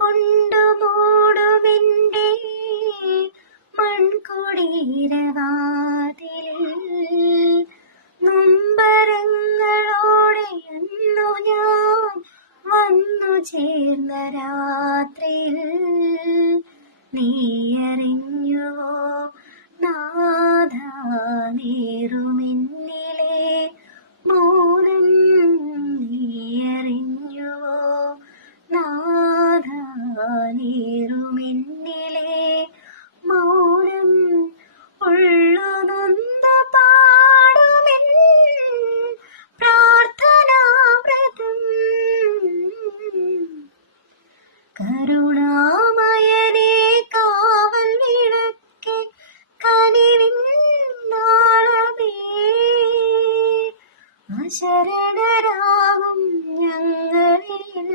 കൊണ്ടു മൂടുമെന്റെ മൺകുടീരവാതിലിൽ നൊമ്പരങ്ങളോടെ അന്നു ഞാൻ വന്നു ചേർന്ന രാത്രിയിൽ നീയറിഞ്ഞുവോ നാഥ നീറുമെന്നിലെ മൗനം? നീയറിഞ്ഞുവോ നാഥ നീറുമെന്നിലെ മൗനം? ഉള്ളുനൊന്ന പാടുമെൻ പ്രാർത്ഥനാമൃതം കരുണാ